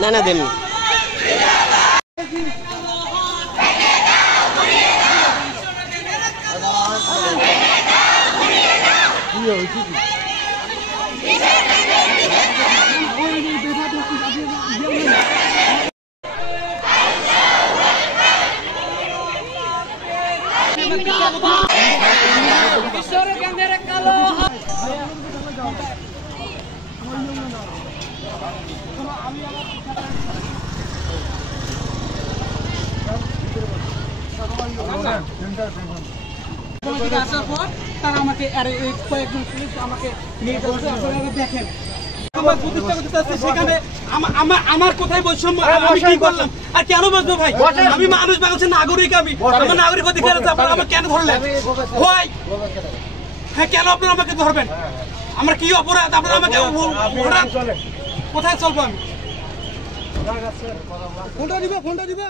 না না দেন আসার পর তারা আমাকে কয়েকজন পুলিশ আমাকে নিয়ে দেখেন সেখানে আমার কোথায় বৈষম্য আমি কি করলাম আর কেন বসবো ভাই আমি মানুষের নাগরিক আমি আমার নাগরিক অধিকার আছে আপনারা আমাকে কেন ধরলেন ভাই হ্যাঁ কেন আপনারা আমাকে ধরবেন আমার কি অপরাধ আপনারা আমাকে কোথায় চলবো আমি ফোনটা দিবা